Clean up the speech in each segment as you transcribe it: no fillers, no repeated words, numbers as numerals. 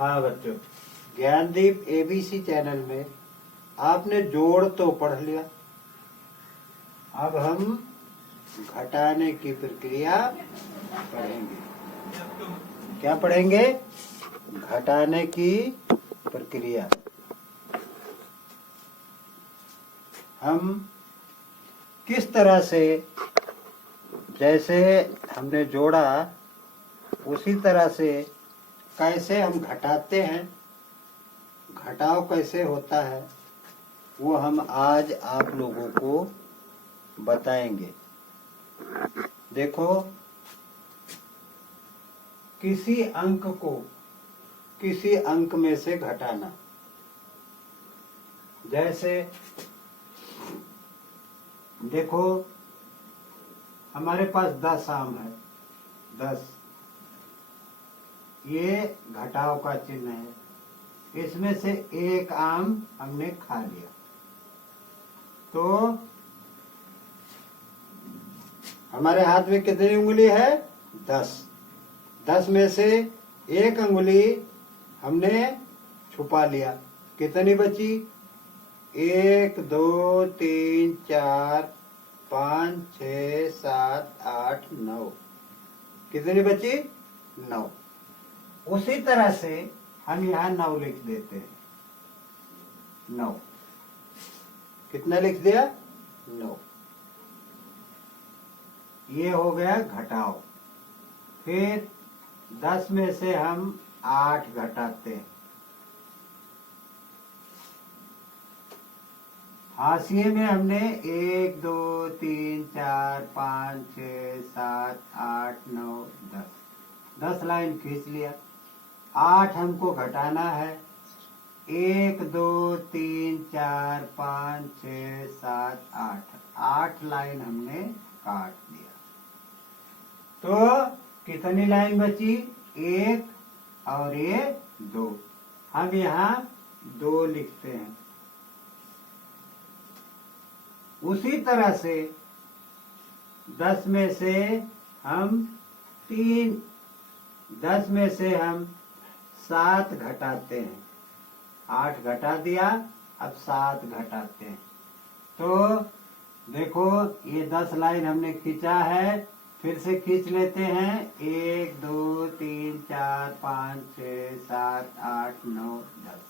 हाँ बच्चों, Gyandeep ABC channel में आपने जोड़ तो पढ़ लिया। अब हम घटाने की प्रक्रिया पढ़ेंगे। क्या पढ़ेंगे? घटाने की प्रक्रिया। हम किस तरह से, जैसे हमने जोड़ा उसी तरह से कैसे हम घटाते हैं, घटाव कैसे होता है, वो हम आज आप लोगों को बताएंगे। देखो, किसी अंक को किसी अंक में से घटाना। जैसे देखो, हमारे पास 10 आम है। 10 ये घटाव का चिन्ह है। इसमें से एक आम हमने खा लिया, तो हमारे हाथ में कितनी उंगली है? 10। 10 में से एक अंगुली हमने छुपा लिया। कितनी बची? 1 2 3 4 5 6 7 8 9। कितनी बची? 9। उसी तरह से हम यहाँ 9 लिख देते हैं। 9 कितना लिख दिया? 9। ये हो गया घटाव। फिर 10 में से हम 8 घटाते हैं। हाशिए में हमने 1 2 3 4 5 6 7 8 9 10 10 लाइन खींच लिया। 8 हमको घटाना है। 1 2 3 4 5 6 7 8 8 लाइन हमने काट दिया। तो कितनी लाइन बची? 1 और ये 2। हम यहाँ 2 लिखते हैं। उसी तरह से 10 में से हम 7 घटाते हैं। 8 घटा दिया, अब 7 घटाते हैं। तो देखो, ये 10 लाइन हमने खींचा है। फिर से खींच लेते हैं। 1 2 3 4 5 6 7 8 9 10।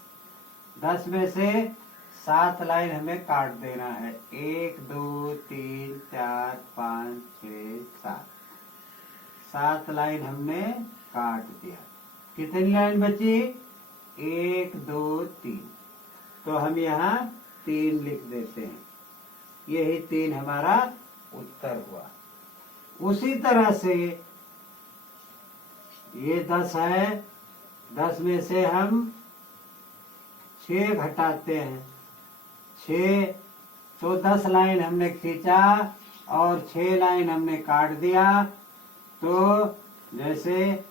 10 में से 7 लाइन हमें काट देना है। 1 2 3 4 5 6 7 7 लाइन हमने काट दिया। कितनी लाइन बची? 1 2 3। तो हम यहाँ 3 लिख देते हैं। यही 3 हमारा उत्तर हुआ। उसी तरह से ये 10 है। 10 में से हम 6 घटाते हैं। 6, तो 10 लाइन हमने खींचा और 6 लाइन हमने काट दिया। तो जैसे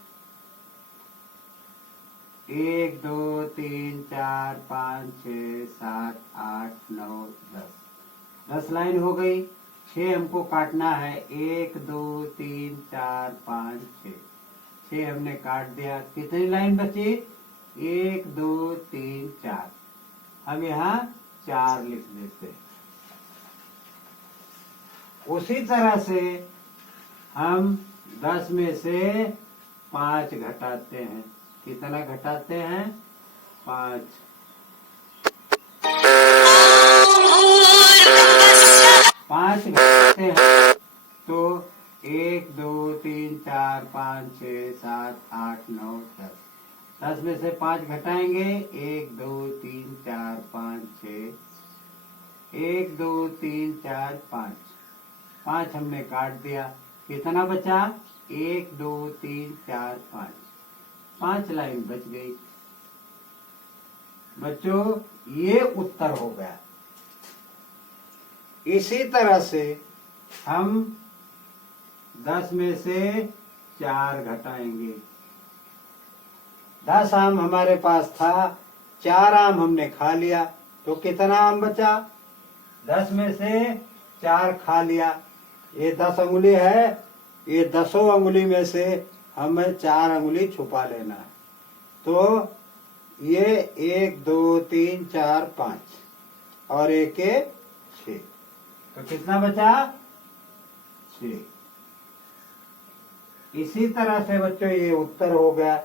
1 2 3 4 5 6 7 8 9 10 10 लाइन हो गई। 6 हमको काटना है। 1 2 3 4 5 6 6 हमने काट दिया। कितनी लाइन बची? 1 2 3 4। हम यहाँ 4 लिख देते हैं। उसी तरह से हम 10 में से 5 घटाते हैं। कितना घटाते हैं? 5। 5 घटाते हैं तो 1 2 3 4 5 6 7 8 9 10। 10 में से 5 घटाएंगे। 1 2 3 4 5 6। 1 2 3 4 5। 5 हमने काट दिया। कितना बचा? 1 2 3 4 5। 5 लाइन बच गई। बच्चों, ये उत्तर हो गया। इसी तरह से हम 10 में से 4 घटाएंगे। 10 आम हमारे पास था, 4 आम हमने खा लिया। तो कितना आम बचा? 10 में से 4 खा लिया। ये 10 अंगुली है। ये 10 अंगुली में से हमें 4 अंगुली छुपा लेना है। तो ये 1 2 3 4 5 और 1 6, तो कितना बचा 6। इसी तरह से बच्चों ये उत्तर हो गया।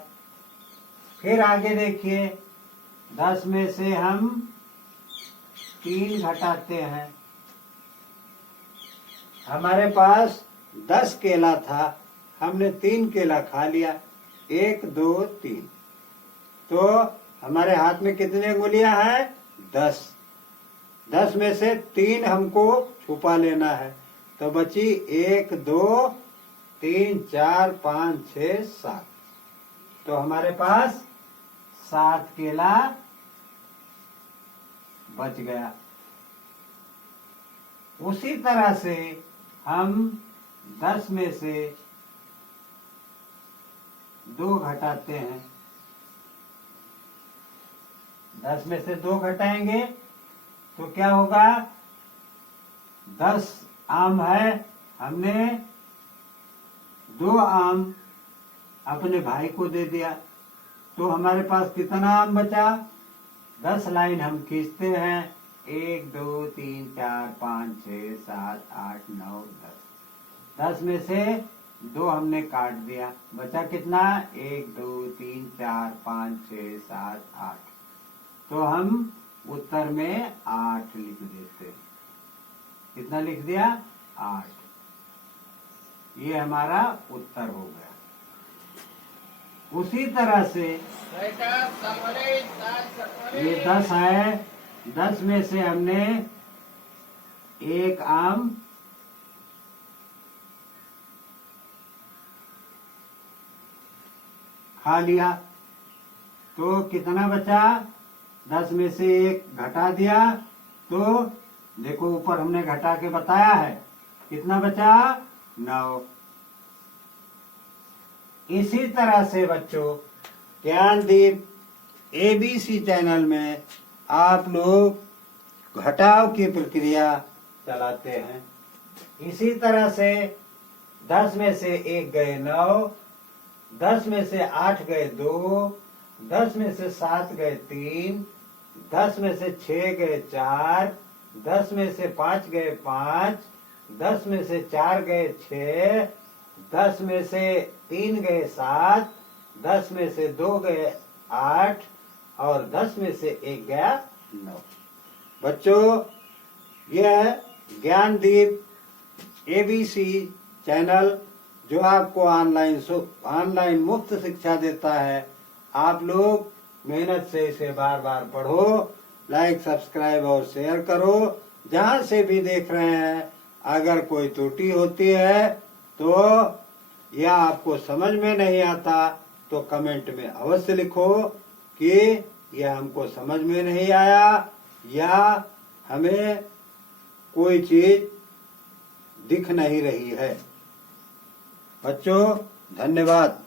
फिर आगे देखिए 10 में से हम 3 घटाते हैं। हमारे पास 10 केला था, हमने 3 केला खा लिया, 1 2 3, तो हमारे हाथ में कितनी अंगुलियां हैं 10। 10 में से 3 हमको छुपा लेना है, तो बची 1 2 3 4 5 6 7, तो हमारे पास 7 केला बच गया। उसी तरह से हम 10 में से 2 घटाते हैं। 10 में से 2 घटाएंगे तो क्या होगा, 10 आम है, हमने 2 आम अपने भाई को दे दिया, तो हमारे पास कितना आम बचा। 10 लाइन हम खींचते हैं, 1 2 3 4 5 6 7 8 9 10। 10 में से 2 हमने काट दिया, बचा कितना 1 2 3 4 5 6 7 8, तो हम उत्तर में 8 लिख देते। कितना लिख दिया 8, ये हमारा उत्तर हो गया। उसी तरह से ये 10 है, 10 में से हमने 1 आम खा लिया, तो कितना बचा, 10 में से 1 घटा दिया, तो देखो ऊपर हमने घटा के बताया है, कितना बचा 9। इसी तरह से बच्चों ज्ञानदीप ABC चैनल में आप लोग घटाव की प्रक्रिया चलाते हैं। इसी तरह से 10 में से 1 गए 9, 10 में से 8 गए 2, 10 में से 7 गए 3, 10 में से 6 गए 4, 10 में से 5 गए 5, 10 में से 4 गए 6, 10 में से 3 गए 7, 10 में से 2 गए 8 और 10 में से 1 गया 9। बच्चों यह ज्ञानदीप ABC चैनल जो आपको ऑनलाइन मुफ्त शिक्षा देता है, आप लोग मेहनत से इसे बार बार पढ़ो, लाइक सब्सक्राइब और शेयर करो। जहां से भी देख रहे हैं, अगर कोई त्रुटि होती है तो या आपको समझ में नहीं आता तो कमेंट में अवश्य लिखो कि यह हमको समझ में नहीं आया या हमें कोई चीज दिख नहीं रही है। बच्चों धन्यवाद।